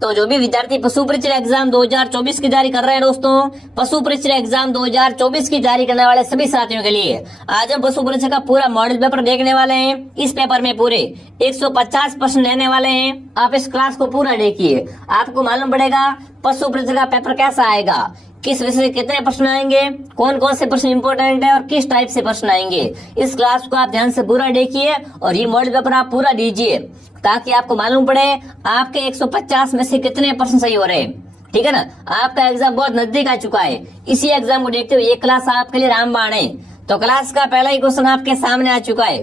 तो जो भी विद्यार्थी पशु परीक्षा एग्जाम 2024 की तैयारी कर रहे हैं दोस्तों, पशु परीक्षा एग्जाम 2024 की तैयारी करने वाले सभी साथियों के लिए आज हम पशु परीक्षा का पूरा मॉडल पेपर देखने वाले हैं। इस पेपर में पूरे 150 प्रश्न रहने वाले हैं। आप इस क्लास को पूरा देखिए, आपको मालूम पड़ेगा पशु परीक्षा का पेपर कैसा आएगा, किस विषय से कितने प्रश्न आएंगे, कौन कौन से प्रश्न इंपॉर्टेंट है और किस टाइप से प्रश्न आएंगे। इस क्लास को आप ध्यान से पूरा देखिए और ये मॉडल पेपर आप पूरा दीजिए ताकि आपको मालूम पड़े आपके 150 में से कितने प्रश्न सही हो रहे हैं। ठीक है ना, आपका एग्जाम बहुत नजदीक आ चुका है। इसी एग्जाम को देखते हुए ये क्लास आपके लिए रामबाण है। तो क्लास का पहला ही क्वेश्चन आपके सामने आ चुका है।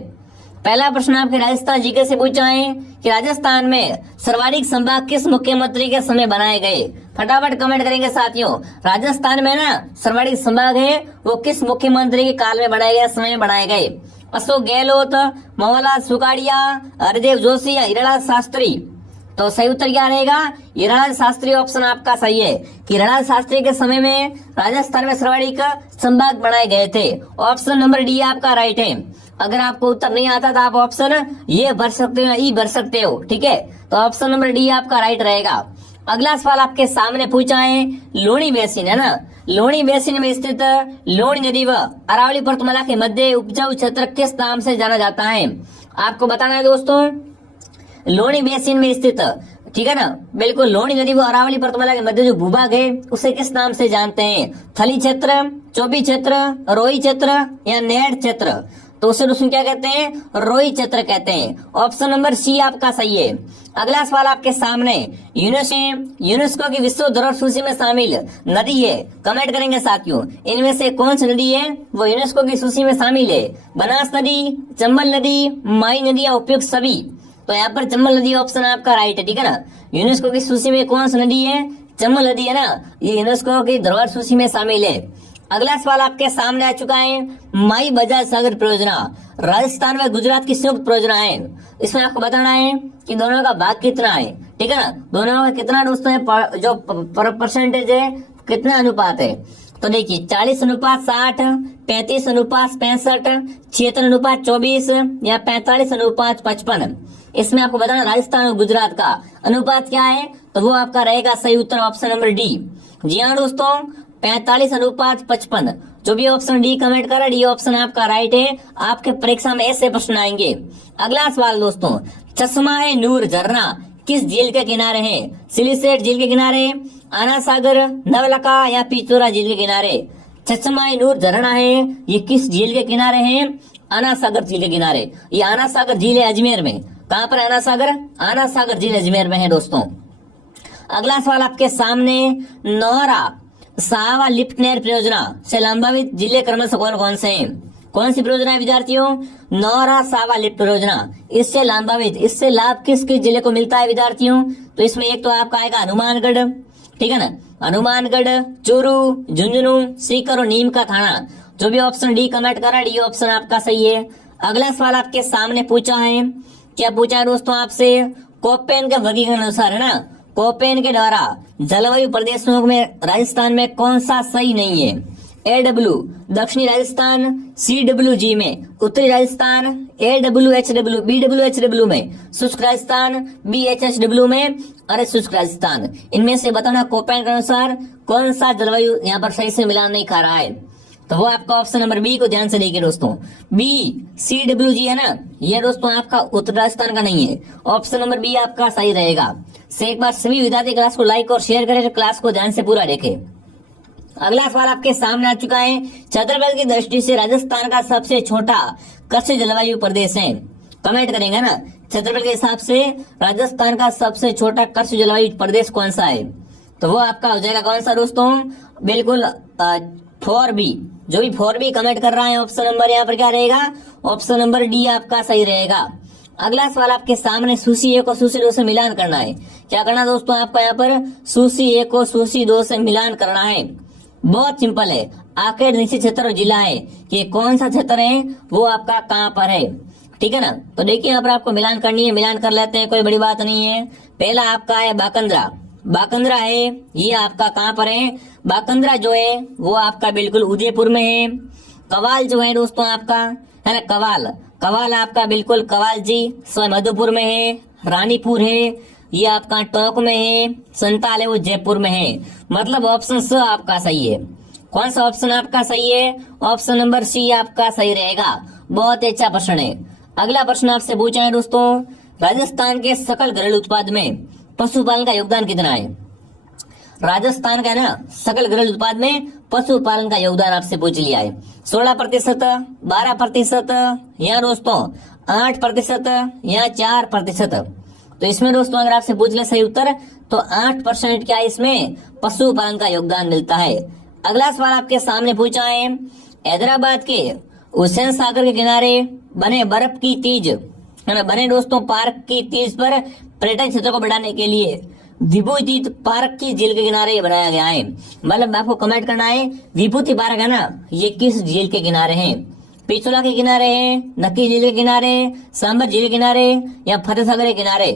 पहला प्रश्न आपके राजस्थान जीके से पूछा है कि राजस्थान में सर्वाधिक संभाग किस मुख्यमंत्री के समय बनाए गए। फटाफट कमेंट करेंगे साथियों। राजस्थान में ना सर्वाधिक संभाग है वो किस मुख्यमंत्री के काल में बनाए गए, समय में बनाए गए। अशोक गहलोत, मोहनलाल सुखाड़िया, हरदेव जोशी या हिरालाल शास्त्री। तो सही उत्तर क्या रहेगा? हिरालाल शास्त्री ऑप्शन आपका सही है। हिरालाल शास्त्री के समय में राजस्थान में सर्वाधिक संभाग बनाए गए थे। ऑप्शन नंबर डी आपका राइट है। अगर आपको उत्तर नहीं आता तो आप ऑप्शन ये भर सकते हो, ई भर सकते हो। ठीक है, तो ऑप्शन नंबर डी आपका राइट रहेगा। अगला सवाल आपके सामने पूछा है लूणी बेसिन, है ना, लूणी बेसिन में स्थित लूणी नदी व अरावली पर्वतमाला के मध्य उपजाऊ क्षेत्र किस नाम से जाना जाता है। आपको बताना है दोस्तों लूणी बेसिन में स्थित, ठीक है ना, बिल्कुल लूणी नदी व अरावली पर्वतमाला के मध्य जो भूभाग है उसे किस नाम से जानते हैं। थली क्षेत्र, चौबी क्षेत्र, रोही क्षेत्र या नेड क्षेत्र। तो उसे दोस्तों क्या कहते हैं? रोही क्षेत्र कहते हैं। ऑप्शन नंबर सी आपका सही है। अगला सवाल आपके सामने यूनेस्को की विश्व धरोहर सूची में शामिल नदी है। कमेंट करेंगे साथियों, इनमें से कौन सी नदी है वो यूनेस्को की सूची में शामिल है। बनास नदी, चंबल नदी, माई नदी या उपयुक्त सभी। तो यहाँ पर चंबल नदी ऑप्शन आपका राइट है। ठीक है ना, यूनेस्को की सूची में कौन सी नदी है? चंबल नदी है ना, ये यूनेस्को की धरोहर सूची में शामिल है। अगला सवाल आपके सामने आ चुका है माई बजाज सागर परियोजना राजस्थान व गुजरात की संयुक्त परियोजना है। इसमें आपको बताना है कि दोनों का भाग कितना है। ठीक है ना, दोनों का कितना दोस्तों है, जो परसेंटेज है, कितना अनुपात है। तो देखिए 40:60, 35:65, 76:24 या 45:55। इसमें आपको बताना राजस्थान और गुजरात का अनुपात क्या है, तो वो आपका रहेगा सही उत्तर ऑप्शन नंबर डी। जी हाँ दोस्तों, 45:55। जो भी ऑप्शन डी कमेंट करा, डी ऑप्शन आपका राइट है। आपके परीक्षा में ऐसे प्रश्न आएंगे। अगला सवाल दोस्तों, चश्मा ए नूर झरना किस झील के किनारे है? सिलिसेट झील के किनारे, आना सागर, नवलखा या पिचोरा झील के किनारे। चश्मा ए नूर झरना है ये किस झील के किनारे है? आना सागर झील के किनारे। ये आना सागर झील है अजमेर में। कहाँ पर आना सागर? आना सागर झील अजमेर में है दोस्तों। अगला सवाल आपके सामने नौरा सावा लिफ्ट नहर परियोजना से लाभान्वित जिले क्रमशः कौन कौन से हैं? कौन सी परियोजना है विद्यार्थियों? नौरा सावा लिफ्ट परियोजना। इससे लाभान्वित, इससे लाभ किस किस जिले को मिलता है विद्यार्थियों? तो इसमें एक तो आपका आएगा हनुमानगढ़, ठीक है ना, हनुमानगढ़, चूरू, झुंझुनू, सीकर और नीम का थाना। जो भी ऑप्शन डी कमेंट करा, डी ऑप्शन आपका सही है। अगला सवाल आपके सामने पूछा है, क्या पूछा है दोस्तों आपसे? कोपेन के वर्गीकरण अनुसार, है ना, कोपेन के द्वारा जलवायु प्रदेशों में राजस्थान में कौन सा सही नहीं है? AW दक्षिणी राजस्थान, CWG में उत्तरी राजस्थान, AWHW BWHW में शुष्क राजस्थान, BHSW में अरे शुष्क राजस्थान। इनमें से बताना कोपेन के अनुसार कौन सा जलवायु यहाँ पर सही से मिलान नहीं खा रहा है। तो वो आपका ऑप्शन नंबर बी को ध्यान से देखिए दोस्तों। BCWG है ना, ये दोस्तों आपका उत्तर राजस्थान का नहीं है। ऑप्शन नंबर बी आपका सही रहेगा। से एक बार सभी विद्यार्थी क्लास को लाइक और शेयर करें, क्लास को ध्यान से पूरा देखें। अगला सवाल आपके सामने आ चुका है, क्षेत्रफल की दृष्टि से राजस्थान का सबसे छोटा कृषि जलवायु प्रदेश है। कमेंट करेंगे ना, क्षेत्रफल के हिसाब से राजस्थान का सबसे छोटा कृषि जलवायु प्रदेश कौन सा है? तो वो आपका हो जाएगा कौन सा दोस्तों? बिल्कुल 4B। जो भी 4B कमेंट कर रहा है ऑप्शन नंबर यहाँ पर क्या रहेगा? ऑप्शन नंबर डी आपका सही रहेगा। अगला सवाल आपके सामने सूची 1 और सूची 2 से मिलान करना है। क्या करना दोस्तों? आपका यहाँ पर सूची 1 और सूची 2 से मिलान करना है। बहुत सिंपल है, आपके निश्चित क्षेत्र और जिला है कि कौन सा क्षेत्र है वो आपका कहाँ पर है। ठीक है ना, तो देखिए यहाँ पर आपको मिलान करनी है, मिलान कर लेते हैं, कोई बड़ी बात नहीं है। पहला आपका है बाकंदरा, बाकंदरा है ये आपका कहाँ पर है? बाकंदरा जो है वो आपका बिल्कुल उदयपुर में है। कवाल जो है दोस्तों आपका, है ना, कवाल आपका बिल्कुल कवाल जी स्वयं मधुपुर में है। रानीपुर है, ये आपका टोंक में है, संताल है वो जयपुर में है। मतलब ऑप्शन स आपका सही है। कौन सा ऑप्शन आपका सही है? ऑप्शन नंबर सी आपका सही रहेगा। बहुत ही अच्छा प्रश्न है। अगला प्रश्न आपसे पूछा है दोस्तों, राजस्थान के सकल घरेलू उत्पाद में पशुपालन का योगदान कितना है? राजस्थान का है ना, सकल घरेलू उत्पाद में पशुपालन का योगदान आपसे पूछ लिया है। 16%, 12% या दोस्तों 8% या 4%। तो इसमें दोस्तों अगर आपसे पूछ ले सही उत्तर तो 8% क्या इसमें पशुपालन का योगदान मिलता है। अगला सवाल आपके सामने पूछा है, हैदराबाद के हुसैन सागर के किनारे बने बर्फ की तीज है ना, बने दोस्तों पार्क की तीज पर पर्यटन क्षेत्र को बढ़ाने के लिए विभूति पार्क की झील के किनारे बनाया गया है। मतलब आपको कमेंट करना है विभूति पार्क है ना, ये किस झील के किनारे है? पिछोला के किनारे है, नक्की झील के किनारे, सांबर झील के किनारे या फतेह सागर के किनारे?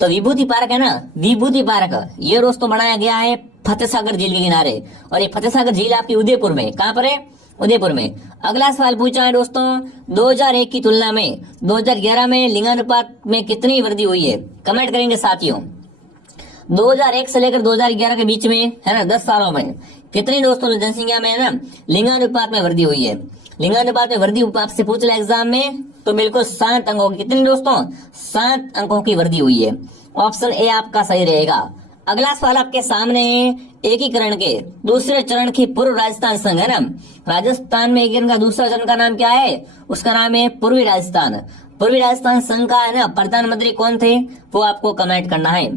तो विभूति पार्क है ना, विभूति पार्क ये दोस्तों बनाया गया है फतेह सागर झील के किनारे। और ये फतेह सागर झील आपकी उदयपुर में, कहाँ पर है? उदयपुर में। अगला सवाल पूछा है दोस्तों, 2001 की तुलना में 2011 में लिंगानुपात में कितनी वृद्धि हुई है? कमेंट करेंगे साथियों। 2001 से लेकर 2011 के बीच में है ना, 10 सालों में कितनी दोस्तों जनसंख्या में है ना लिंगानुपात में वृद्धि हुई है? लिंगानुपात में वृद्धि आपसे पूछ लिया एग्जाम में तो बिल्कुल 7 अंकों की, कितनी दोस्तों? 7 अंकों की वृद्धि हुई है। ऑप्शन ए आपका सही रहेगा। अगला सवाल आपके सामने है, एकीकरण के दूसरे चरण की पूर्व राजस्थान संघ है ना, राजस्थान में एकीकरण का दूसरा चरण का नाम क्या है? उसका नाम है पूर्वी राजस्थान। पूर्वी राजस्थान संघ का है ना प्रधानमंत्री कौन थे वो आपको कमेंट करना है।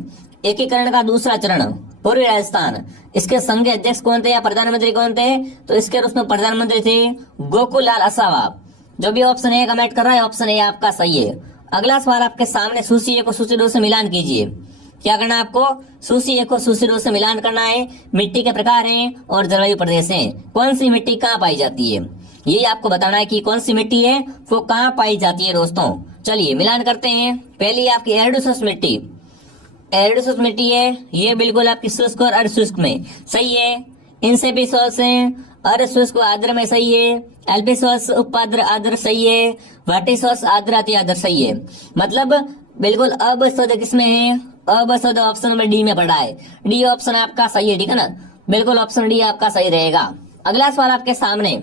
एकीकरण का दूसरा चरण पूर्वी राजस्थान, इसके संघ के अध्यक्ष कौन थे या प्रधानमंत्री कौन थे? तो इसके उसमें प्रधानमंत्री थे गोकुललाल असावा। जो भी ऑप्शन ए कमेंट कर रहा है ऑप्शन ए आपका सही है। अगला सवाल आपके सामने, सूची 1 को सूची 2 से मिलान कीजिए। क्या करना है आपको? सूची 1 को सूची 2 से मिलान करना है। मिट्टी के प्रकार हैं और जलवायु प्रदेश हैं। कौन सी मिट्टी कहाँ पाई जाती है ये आपको बताना है कि कौन सी मिट्टी है वो कहाँ पाई जाती है दोस्तों। चलिए मिलान करते हैं। पहली आपकी एरिडोसस मिट्टी, एरिडोसस मिट्टी है ये बिल्कुल आपकी शुष्क और अर्धशुष्क में सही है। इनसेपिसोस है अर्धशुष्क आर्द्र में सही है। एल्पिसोस उपाद्र आर्द्र सही है। वर्टिसोस आर्द्र अति आर्द्र सही है। मतलब बिल्कुल अब शब्द किसमें है? अब शब्द ऑप्शन नंबर डी में पड़ा है। डी ऑप्शन आपका सही है, ठीक है ना, बिल्कुल ऑप्शन डी आपका सही रहेगा। अगला सवाल आपके सामने,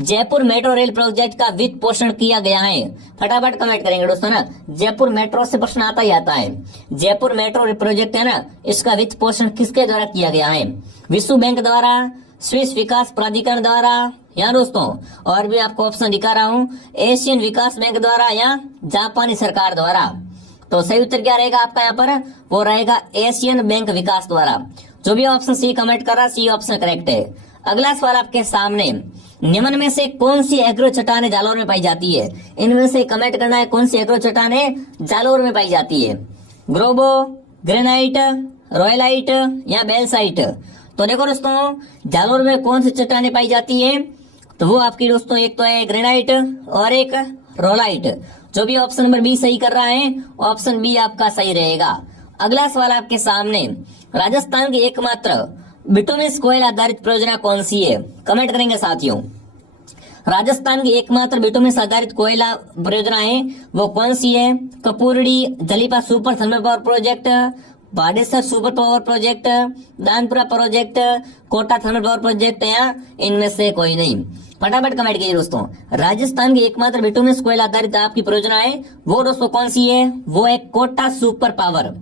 जयपुर मेट्रो रेल प्रोजेक्ट का वित्त पोषण किया गया है। फटाफट कमेंट करेंगे दोस्तों ना, जयपुर मेट्रो से प्रश्न आता ही आता है। जयपुर मेट्रो प्रोजेक्ट है ना, इसका वित्त पोषण किसके द्वारा किया गया है? विश्व बैंक द्वारा, स्विस विकास प्राधिकरण द्वारा या दोस्तों और भी आपको ऑप्शन दिखा रहा हूँ, एशियन विकास बैंक द्वारा या जापानी सरकार द्वारा। तो सही उत्तर क्या रहेगा आपका यहाँ पर? वो रहेगा एशियन बैंक विकास द्वारा। जो भी ऑप्शन सी कमेंट कर रहा सी ऑप्शन करेक्ट है। अगला सवाल आपके सामने, निम्न में से कौन सी एग्रो चट्टानें जालौर में पाई जाती है? इनमें से कमेंट करना है कौन सी एग्रो चट्टानें जालौर में पाई जाती है। ग्रोबो, ग्रेनाइट, रॉयलाइट या बेलसाइट। तो देखो दोस्तों जालौर में कौन सी चट्टानें पाई जाती है? तो वो आपकी दोस्तों एक तो है ग्रेनाइट और एक रोलाइट। जो भी ऑप्शन नंबर बी सही कर रहा है ऑप्शन बी आपका सही रहेगा। अगला सवाल आपके सामने, राजस्थान की एकमात्र बिटुमिनस कोयला आधारित परियोजना कौन सी है? कमेंट करेंगे साथियों। राजस्थान की एकमात्र बिटुमिनस आधारित कोयला परियोजना है वो कौन सी है? Kapurdi Jalipa super thermal power project, Badesar super power project, Danpura project, Kota thermal power project या इनमें से कोई नहीं। फटाफट कमेंट कीजिए दोस्तों। राजस्थान की एकमात्र बिटुमिनस कोयला आधारित आपकी परियोजना है वो दोस्तों कौन सी है? वो है कोटा सुपर पावर।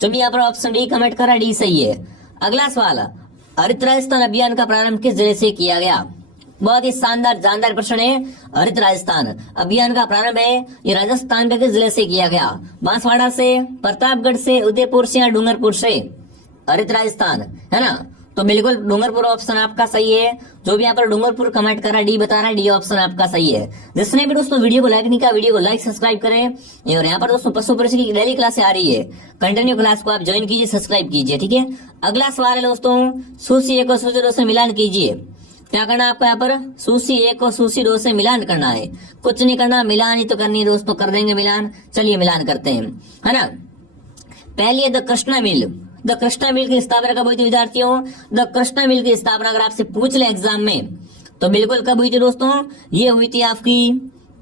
जो भी यहाँ पर ऑप्शन डी कमेंट करा डी सही है। अगला सवाल, हरित राजस्थान अभियान का प्रारंभ किस जिले से किया गया? बहुत ही शानदार जानदार प्रश्न है। हरित राजस्थान अभियान का प्रारंभ है ये राजस्थान के किस जिले से किया गया? बांसवाड़ा से, प्रतापगढ़ से, उदयपुर से या डूंगरपुर से? हरित राजस्थान है ना, तो बिल्कुल डूंगरपुर ऑप्शन आपका सही है। जो भी यहाँ पर डूंगरपुर कमेंट कर रहा है डी बता रहा है डी ऑप्शन आपका सही है। जिसने भी दोस्तों वीडियो को लाइक नहीं किया वीडियो को लाइक सब्सक्राइब करें। और यहाँ पर दोस्तों पशु परिषद की डेली क्लास आ रही है, कंटिन्यू क्लास को आप ज्वाइन कीजिए सब्सक्राइब कीजिए, ठीक है। अगला सवाल है दोस्तों, सूची 1 और सूची 2 से मिलान कीजिए। क्या करना है आपको यहाँ पर? सूची 1 और सूची 2 से मिलान करना है, कुछ नहीं करना, मिलान ही तो करनी है दोस्तों, कर देंगे मिलान। चलिए मिलान करते हैं, है ना। पहली है the Krishna mill. The Krishna mill की स्थापना कब हुई थी विद्यार्थियों? द कृष्णा मिल की स्थापना अगर आपसे पूछ ले एग्जाम में तो बिल्कुल कब हुई थी दोस्तों? ये हुई थी आपकी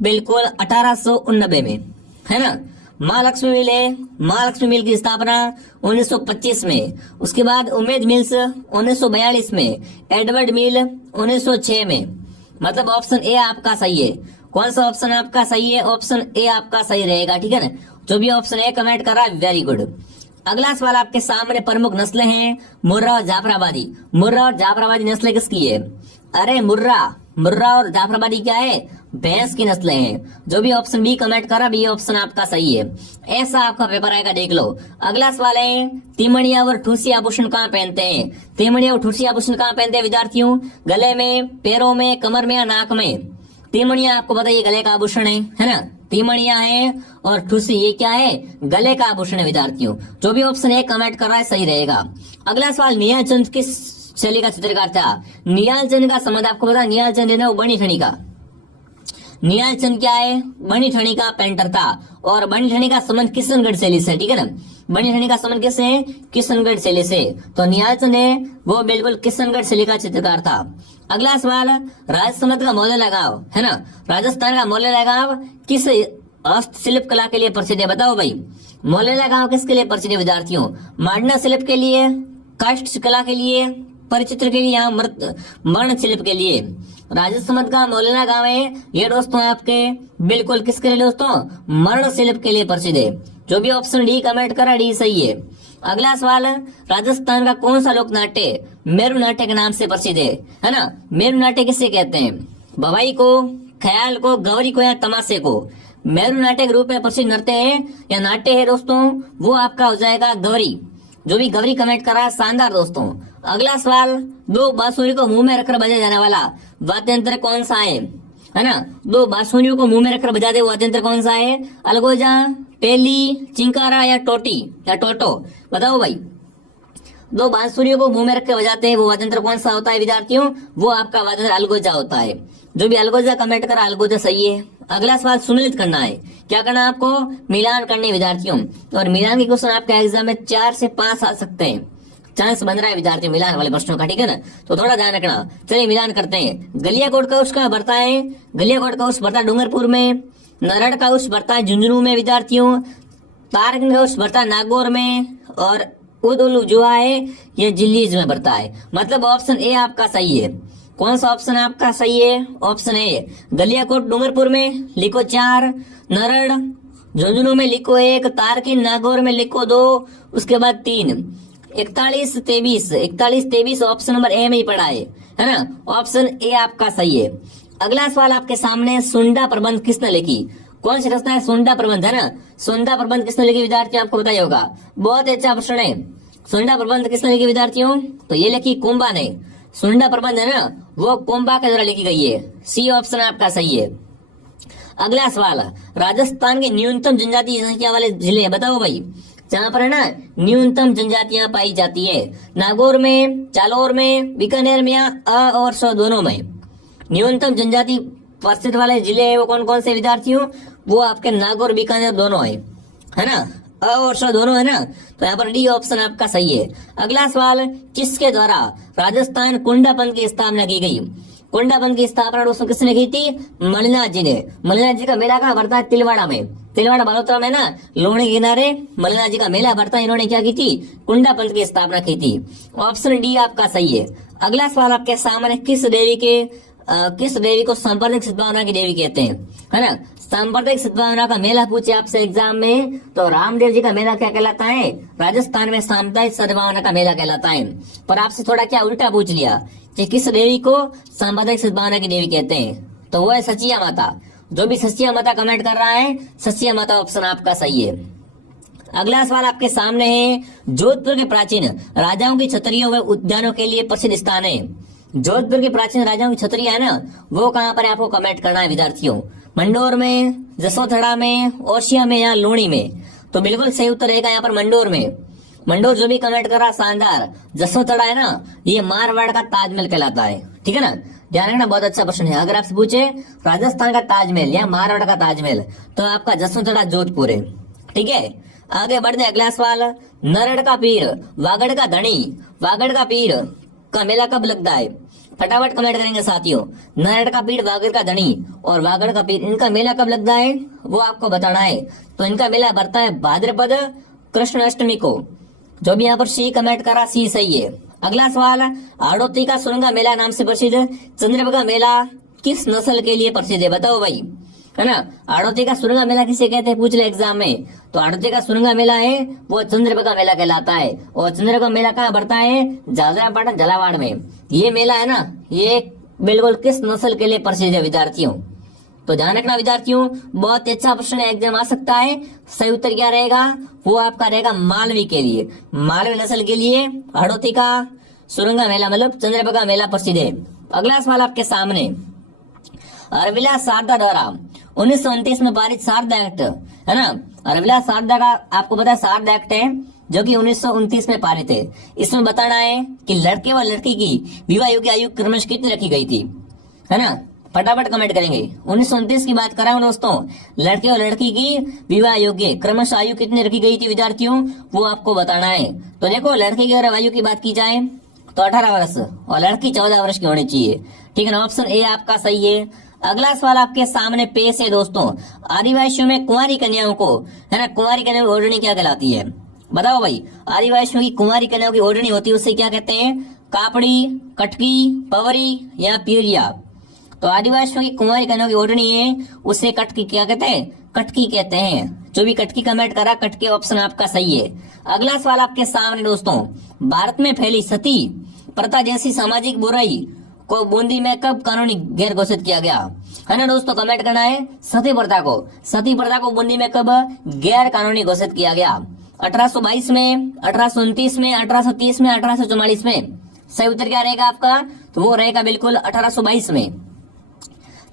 बिल्कुल 1889 में, है ना। महालक्ष्मी मिल है, महालक्ष्मी मिल की स्थापना 1925 में। उसके बाद उम्मेद मिल्स 1942 में, एडवर्ड मिल 1906 में। मतलब ऑप्शन ए आपका सही है। कौन सा ऑप्शन आपका सही है? ऑप्शन ए आपका सही रहेगा, ठीक है ना। जो भी ऑप्शन ए कमेंट कर रहा है वेरी गुड। अगला सवाल आपके सामने प्रमुख नस्लें हैं मुर्रा और जाफराबादी। मुर्रा और जाफराबादी नस्लें किसकी है? अरे मुर्रा और जाफराबादी क्या है? भैंस की नस्लें हैं। जो भी ऑप्शन बी कमेंट कर रहा है ये ऑप्शन आपका सही है। ऐसा आपका पेपर आएगा, देख लो। अगला सवाल है तिमणिया और ठूसी आभूषण कहाँ पहनते हैं? तिमणिया और ठूसी आभूषण कहाँ पहनते हैं विद्यार्थियों? गले में, पैरों में, कमर में या नाक में? तिमणिया आपको बताइए गले का आभूषण है ना। तिमणिया है और ठुसी ये क्या है? गले का आभूषण है विद्यार्थियों। जो भी ऑप्शन ए कमेंट कर रहा है सही रहेगा। अगला सवाल निहाल चंद किस शैली का चित्रकार था? निहाल चंद का संबंध आपको पता, निहाल चंद है ना वो बनी ठनी का। निहाल चंद क्या है? बनी ठनी का पेंटर था। और बनी ठनी का संबंध किशनगढ़ शैली से, ठीक है ना। बनी ठनी का संबंध किससे है? किशनगढ़ शैली से। तो निहाल चंद है वो बिल्कुल किशनगढ़ शैली का चित्रकार था। अगला सवाल राजस्थान का मौलाना गांव है ना। राजस्थान का मौलाना गांव किस हस्तशिल्प कला के लिए प्रसिद्ध है? बताओ भाई, मौलाना गांव किसके लिए प्रसिद्ध है विद्यार्थियों? मांडना शिल्प के लिए, काष्ठ कला के लिए, परिचित्र के लिए, या मर्ण शिल्प के लिए। राजस्थान का मौलाना गांव है ये दोस्तों आपके बिल्कुल किसके लिए दोस्तों? मर्ण शिल्प के लिए प्रसिद्ध है। जो भी ऑप्शन डी कमेंट करा डी सही है। अगला सवाल राजस्थान का कौन सा लोक नाट्य मेरू नाट्य के नाम से प्रसिद्ध है ना। मेरू नाट्य किसे कहते हैं? भवाई को, ख्याल को, गौरी को या तमाशे को? मेरू नाट्य के रूप में प्रसिद्ध नृत्य है या नाट्य है दोस्तों वो आपका हो जाएगा गौरी। जो भी गौरी कमेंट कर रहा है शानदार दोस्तों। अगला सवाल दो बांसुरी को मुंह में रखकर बजाया जाने वाला वाद्य यंत्र कौन सा है ना। दो बांसुरियों को मुंह में रखकर बजाते हुए वाद्य यंत्र कौन सा है? अलगोजा, पेली, चिंकारा या टोटी या टोटो? बताओ भाई। दो बांसुरियों को मुंह में रख के बजाते हैं वो वाद्य यंत्र कौन सा होता है विद्यार्थियों? वो आपका वाद्य यंत्र अलगोजा होता है। जो भी अलगोजा कमेंट करा अलगोजा सही है। अगला सवाल सुमेलित करना है। क्या करना है आपको? मिलान करने विद्यार्थियों। और मिलान के क्वेश्चन आपके एग्जाम में 4 से 5 आ सकते हैं। चांस बन रहा है विद्यार्थियों मिलान वाले प्रश्नों का, ठीक है ना। तो थोड़ा ध्यान रखना। चलिए मिलान करते हैं। गलियाकोट का उसका बढ़ता है, गलियाकोट का उस बढ़ता है डूंगरपुर में। नरड़ का उस बढ़ता है झुंझुनू में विद्यार्थियों। तारगंज का उस बढ़ता है नागौर में। और उदुल जो है ये जिलीज में बढ़ता है। मतलब ऑप्शन ए आपका सही है। कौन सा ऑप्शन आपका सही है? Option A. गलियाकोट डूंगरपुर में लिखो 4, नरड़ झुंझुनू में लिखो 1, तारकिन नागौर में लिखो 2, उसके बाद 3। 41-23 ऑप्शन नंबर ए में ही पड़ा है ना। ऑप्शन ए आपका सही है। अगला सवाल आपके सामने सुंडा प्रबंध किसने लिखी? कौन सी रचना है? सुंडा प्रबंध है ना। सुंडा प्रबंध किसने लिखी विद्यार्थियों? आपको बताया होगा। बहुत अच्छा प्रश्न है। सुंडा प्रबंध किसने लिखी विद्यार्थियों? तो ये लिखी कुंभा ने। सुंडा प्रबंध है ना वो कुंभा के द्वारा लिखी गई है। सी ऑप्शन आपका सही है। अगला सवाल राजस्थान के न्यूनतम जनजाति संख्या वाले जिले बताओ भाई। जहाँ पर है ना न्यूनतम जनजातियां पाई जाती है। नागौर में, जालौर में, बीकानेर में या अ और स दोनों में। न्यूनतम जनजाति प्रसिद्ध वाले जिले है वो कौन कौन से विद्यार्थियों? वो आपके नागौर, बीकानेर दोनों है ना। अ और स दोनों है ना। तो यहाँ पर डी ऑप्शन आपका सही है। अगला सवाल किसके द्वारा राजस्थान कुंडा पंथ की स्थापना की गई? कुंडा पंथ की स्थापना दोस्तों किसने की थी? मणिनाथ जी ने। मणिनाथ जी का मेला कहाँ भरता है? तिलवाड़ा में। तिलवाड़ा बलोत्रा में ना लोहड़ी के किनारे मणिनाथ जी का मेला भरता है। इन्होंने क्या की थी? कुंडा पंथ की स्थापना की थी। ऑप्शन डी आपका सही है। अगला सवाल आपके सामने किस देवी को सांप्रदायिक सद्भावना की देवी कहते हैं है ना। सांप्रदायिक सद्भावना का मेला पूछे आपसे एग्जाम में तो रामदेव जी का मेला क्या कहलाता है? राजस्थान में सामुदायिक सद्भावना का मेला कहलाता है। पर आपसे थोड़ा क्या उल्टा पूछ लिया कि किस देवी को सांप्रदायिक सद्भावना की देवी कहते हैं? तो वो है सचिया माता। जो भी सचिया माता कमेंट कर रहा है सचिया माता ऑप्शन आपका सही है। अगला सवाल आपके सामने है जोधपुर के प्राचीन राजाओं की छतरियों व उद्यानों के लिए प्रसिद्ध स्थान है। जोधपुर के प्राचीन राजाओं की छतरियां है ना वो कहाँ पर आपको कमेंट करना है विद्यार्थियों? मंडोर में, जसोथड़ा में, ओशिया में या लूणी में? तो बिल्कुल सही उत्तर रहेगा यहाँ पर मंडोर में। मंडोर जो भी कमेंट कर रहा शानदार। जसोथड़ा है ना ये मारवाड़ का ताजमहल कहलाता है, ठीक है ना। ध्यान रखना बहुत अच्छा प्रश्न है। अगर आपसे पूछे राजस्थान का ताजमहल या मारवाड़ का ताजमहल तो आपका जसोथड़ा जोधपुर है, ठीक है। आगे बढ़ते अगला सवाल नरड़ का पीर, वागड़ का धनी, वागड़ का पीर का मेला कब लगता है? फटाफट कमेंट करेंगे साथियों। नारद का पीठ वागड़ का धनी और वागड़ का पीठ, इनका मेला कब लगता है वो आपको बताना है। तो इनका मेला बढ़ता है भाद्रपद कृष्ण अष्टमी को। जो भी यहाँ पर सी कमेंट करा सी सही है। अगला सवाल, हाड़ौती का सुरंगा मेला नाम से प्रसिद्ध चंद्रभागा मेला किस नस्ल के लिए प्रसिद्ध है? बताओ भाई, है ना। हाड़ौती का सुरंगा मेला किसे कहते हैं, पूछ ले एग्जाम में। तो हाड़ौती का सुरंगा मेला है वो चंद्रभागा मेला कहलाता है। और चंद्रभागा मेला कहाँ बढ़ता है? झालरापाटन झालावाड़ में। ये मेला है ना, ये बिल्कुल किस नस्ल के लिए प्रसिद्ध है विद्यार्थियों? तो ध्यान रखना विद्यार्थियों, बहुत अच्छा प्रश्न एग्जाम आ सकता है। सही उत्तर क्या रहेगा? वो आपका रहेगा मालवी के लिए, मालवी नस्ल के लिए हाड़ौती का सुरंगा मेला मतलब चंद्रभागा मेला प्रसिद्ध है। अगला सवाल आपके सामने, अरविला शारदा द्वारा 1929 में पारित शारदा एक्ट, है ना। अरविला शारदा का आपको पता है शारदा एक्ट है जो कि 1929 में पारित है। इसमें बताना है कि लड़के व लड़की की विवाह योग्य आयु क्रमश कितनी रखी गई थी, है ना। फटाफट कमेंट करेंगे। 1929 की बात कर रहा हूं दोस्तों, लड़के और लड़की की विवाह योग्य क्रमश आयु कितनी रखी गई थी विद्यार्थियों, वो आपको बताना है। तो देखो, लड़के की अगर आयु की बात की जाए तो 18 वर्ष और लड़की 14 वर्ष की होनी चाहिए। ठीक है ना, ऑप्शन ए आपका सही है। अगला सवाल आपके सामने पेश है दोस्तों, आदिवासियों में कुंवारी कन्याओं को, है ना, कुंवारी कन्याओं की ओढ़नी क्या कहलाती है? बताओ भाई, आदिवासियों की कुंवारी कन्याओं की ओढ़नी होती है उससे क्या कहते हैं? कापड़ी, कटकी, पवरी या पीरिया। तो आदिवासियों की कुंवारी कन्याओं की ओढ़नी है उसे कटकी क्या कहते हैं? कटकी कहते हैं। जो भी कटकी कमेंट करा, कटकी ऑप्शन आपका सही है। अगला सवाल आपके सामने दोस्तों, भारत में फैली सती प्रथा जैसी सामाजिक बुराई को बूंदी में कब कानूनी गैर घोषित किया गया? है ना दोस्तों, कमेंट करना है। सती प्रथा को बूंदी में कब गैर कानूनी घोषित किया गया? 1822 में, 1829 में, 1830 में, 1844 में। सही उत्तर क्या रहेगा आपका? तो वो रहेगा बिल्कुल 1822 में।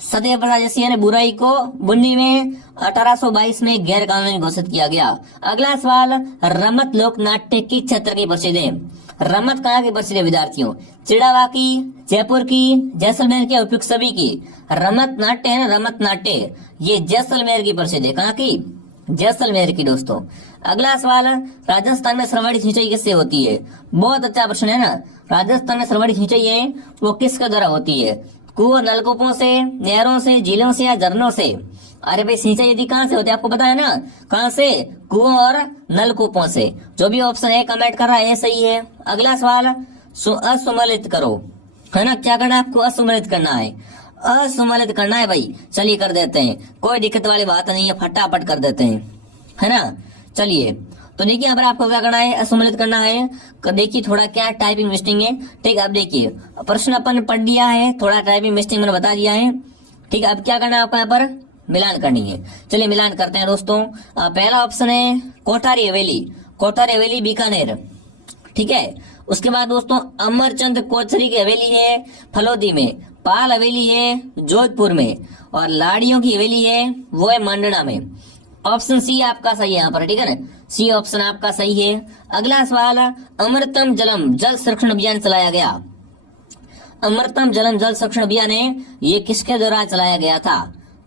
सती प्रथा जैसी है बुराई को बूंदी में 1822 में गैर कानूनी घोषित किया गया। अगला सवाल, रमत लोक नाट्य किस क्षेत्र की प्रसिद्ध है? रमत कहाँ की प्रसिद्ध है विद्यार्थियों? चिड़ावा की, जयपुर की, जैसलमेर की, उपयुक्त सभी की। रमत नाट्य है ना, रमत नाट्य ये जैसलमेर की प्रसिद्ध है। कहाँ की? जैसलमेर की दोस्तों। अगला सवाल, राजस्थान में श्रवणी सिंचाई किससे होती है? बहुत अच्छा प्रश्न है ना। राजस्थान में श्रवणी सिंचाई है वो किसके द्वारा होती है? कुओं, नलकूपों से, नहरों से, झीलों से या झरनों से? अरे भाई, सिंचाई यदि कहाँ से होती है आपको पता है ना, कहाँ से? कुओं और नलकूपों से। जो भी ऑप्शन है कमेंट कर रहा है सही है। अगला सवाल, असुमलित करो, है ना। क्या करना है आपको? असुमलित करना है, असुमलित करना है भाई। चलिए कर देते हैं, कोई दिक्कत वाली बात नहीं है, फटाफट कर देते हैं, है ना। चलिए, तो देखिए यहाँ पर आपको क्या करना है? असुमलित करना है। देखिए थोड़ा क्या टाइपिंग मिस्टेक है, ठीक है। अब देखिए प्रश्न अपन पढ़ लिया है, थोड़ा टाइपिंग मिस्टेक मैंने बता दिया है, ठीक है। अब क्या करना है आपको? यहाँ पर मिलान करनी है। चलिए मिलान करते हैं दोस्तों। पहला ऑप्शन है कोठारी हवेली, कोठारी हवेली बीकानेर, ठीक है। उसके बाद दोस्तों अमरचंद कोचरी की हवेली है फलोदी में, पाल हवेली है जोधपुर में, और लाड़ियों की हवेली है वो है मंडना में। ऑप्शन सी आपका सही है यहाँ पर, ठीक है ना। सी ऑप्शन आपका सही है। अगला सवाल, अमृतम जलम जल संरक्षण अभियान चलाया गया। अमृतम जलम जल संरक्षण अभियान है ये किसके द्वारा चलाया गया था?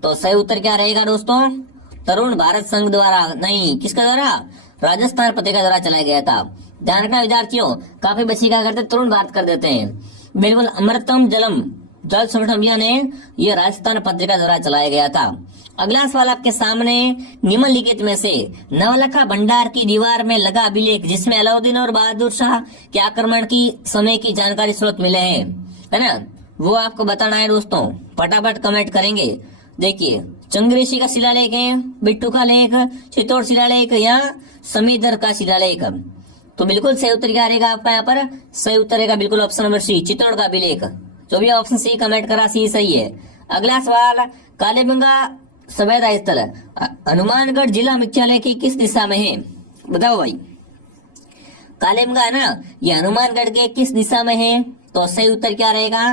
तो सही उत्तर क्या रहेगा दोस्तों? तरुण भारत संघ द्वारा नहीं, किसके द्वारा? राजस्थान पत्रिका द्वारा चलाया गया था। ध्यान रखना विद्यार्थियों, काफी बच्चे क्या करते, तुरंत भारत कर देते हैं। बिल्कुल अमृतम जलम जल संरक्षण अभियान है ये राजस्थान पत्रिका द्वारा चलाया गया था। अगला सवाल आपके सामने, निम्नलिखित में से नवलखा भंडार की दीवार में लगा अभिलेख जिसमें अलाउद्दीन और बहादुर शाह के आक्रमण की समय की जानकारी स्रोत मिले हैं, है ना, वो आपको बताना है दोस्तों। फटाफट कमेंट करेंगे। देखिए चंद्रऋषि का शिलालेख है, बिट्टू का लेख, चित्तौड़ शिलालेख या समीधर का शिलालेख। तो बिल्कुल सही उत्तर क्या रहेगा आपका? यहाँ पर सही उत्तर रहेगा बिल्कुल ऑप्शन नंबर सी, चित्तौड़ का अभिलेख। जो भी ऑप्शन सी कमेंट करा सी सही है। अगला सवाल, कालीबंगा सभ्यता स्थल हनुमानगढ़ जिला मुख्यालय की किस दिशा में है? बताओ भाई। कालीबंगा है ना, ये हनुमानगढ़ के किस दिशा में है? तो सही उत्तर क्या रहेगा?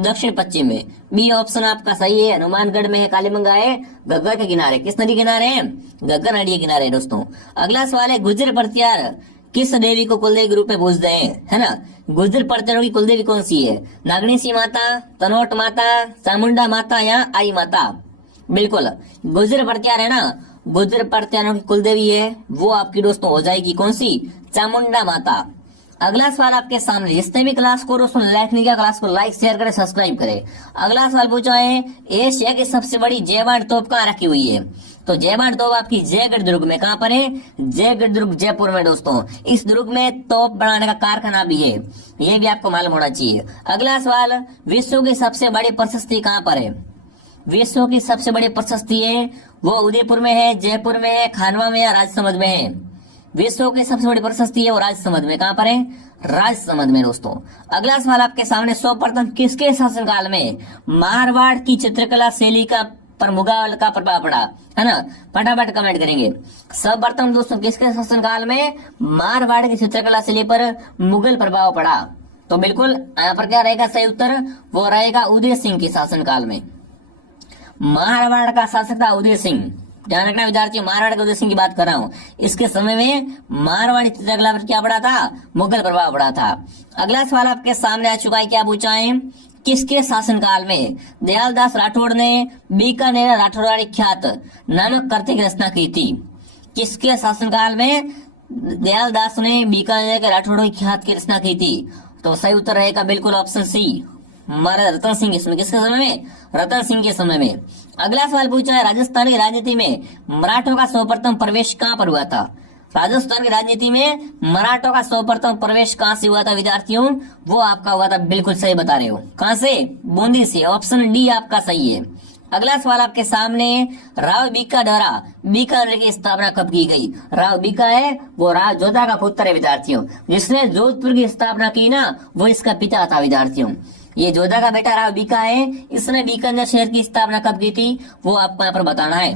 दक्षिण पश्चिम में। बी ऑप्शन आपका सही है, हनुमानगढ़ में है, कालीबंगा है घग्गर के किनारे। किस नदी किनारे है? घग्गर नदी के किनारे दोस्तों। अगला सवाल है, गुर्जर प्रत्यार किस देवी को कुलदेवी के रूप में पूजते हैं, है ना। गुर्जर प्रत्यारों की कुलदेवी कौन सी है? नागणसी माता, तनोट माता, चामुंडा माता या आई माता? बिल्कुल गुर्जर प्रत्यार है ना, गुर्जर प्रत्यारों की कुलदेवी है वो आपकी दोस्तों हो जाएगी कौन सी? चामुंडा माता। अगला सवाल आपके सामने, जिसने भी क्लास को दोस्तों लाइक नहीं किया, क्लास को लाइक शेयर करें, सब्सक्राइब करें। अगला सवाल पूछा है, एशिया की सबसे बड़ी जयबांड तोप कहाँ रखी हुई है? तो जयबांड तोप आपकी जयगढ़ दुर्ग में, कहाँ पर है? जयगढ़ दुर्ग जयपुर में दोस्तों। इस दुर्ग में तोप बनाने का कारखाना भी है, ये भी आपको मालूम होना चाहिए। अगला सवाल, विश्व की सबसे बड़ी प्रशस्ति कहाँ पर है? विश्व की सबसे बड़ी प्रशस्ति है वो उदयपुर में है, जयपुर में है, खानवा में है, राजसमंद में है। विश्व की सबसे बड़ी प्रशस्ति है वो राजसमंद में, कहाँ पर है? राजसमंद में दोस्तों। अगला सवाल आपके सामने, सर्वप्रथम किसके शासनकाल में मारवाड़ की चित्रकला शैली का पर मुगल का प्रभाव पड़ा, है ना? फटाफट कमेंट करेंगे। सर्वप्रथम दोस्तों किसके शासनकाल में मारवाड़ की चित्रकला शैली पर मुगल प्रभाव पड़ा? तो बिल्कुल यहाँ पर क्या रहेगा सही उत्तर? वो रहेगा उदय सिंह के शासनकाल में। मारवाड़ का शासक था उदय सिंह। ध्यान रखना विद्यार्थियों, मारवाड़ के उदय सिंह की बात कर रहा हूँ। इसके समय में मारवाड़ी चित्रकला पर क्या पड़ा था? मुगल प्रभाव पड़ा था। अगला सवाल आपके सामने आ चुका है, क्या पूछा है? किसके शासनकाल में दयालदास राठौड़ ने बीकानेर राठौड़ारी ख्यात नामक कृति की रचना की थी? किसके शासनकाल में दयालदास ने बीकानेर के राठौड़ों की ख्यात की रचना की थी? तो सही उत्तर रहेगा बिल्कुल ऑप्शन सी, महाराजा रतन सिंह के समय। किसके समय में? रतन सिंह के समय में। अगला सवाल पूछा है, राजस्थान की राजनीति में मराठों का सर्वप्रथम प्रवेश कहाँ पर हुआ था? राजस्थान की राजनीति में मराठों का सर्वप्रथम प्रवेश कहाँ से हुआ था विद्यार्थियों? वो आपका हुआ था, बिल्कुल सही बता रहे हो। कहाँ से? बूंदी से। ऑप्शन डी आपका सही है। अगला सवाल आपके सामने, राव बीका द्वारा बीकानेर की स्थापना कब की गई? राव बीका है वो राव जोधा का पुत्र है विद्यार्थियों। जिसने जोधपुर की स्थापना की ना, वो इसका पिता था विद्यार्थियों। ये जोधा का बेटा राव बीका है। इसने बीकानेर शहर की स्थापना कब की थी वो आपको यहाँ पर बताना है।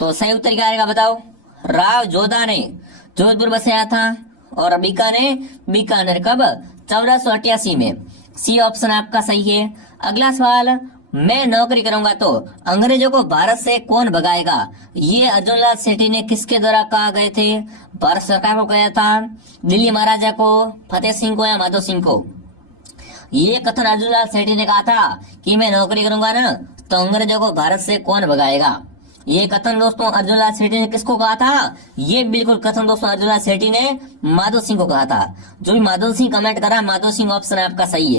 तो सही उत्तर क्या आएगा बताओ? राव जोधा ने जोधपुर बसाया था और बीका ने बीकानेर कब? 1488 में। सी ऑप्शन आपका सही है। अगला सवाल, मैं नौकरी करूंगा तो अंग्रेजों को भारत से कौन भगाएगा? ये अर्जुनलाल सेठी ने किसके द्वारा कहा गए थे? भारत सरकार को कहा था, दिल्ली महाराजा को, फतेह सिंह को या माधो सिंह को? ये कथन अर्जुनलाल सेठी ने कहा था कि मैं नौकरी करूंगा ना तो अंग्रेजों को भारत से कौन भगाएगा। ये कथन दोस्तों अर्जुनलाल सेठी ने किसको कहा था? ये बिल्कुल कथन दोस्तों अर्जुनलाल सेठी ने माधो सिंह को कहा था। जो भी माधो सिंह कमेंट करा, माधो सिंह ऑप्शन आपका सही है।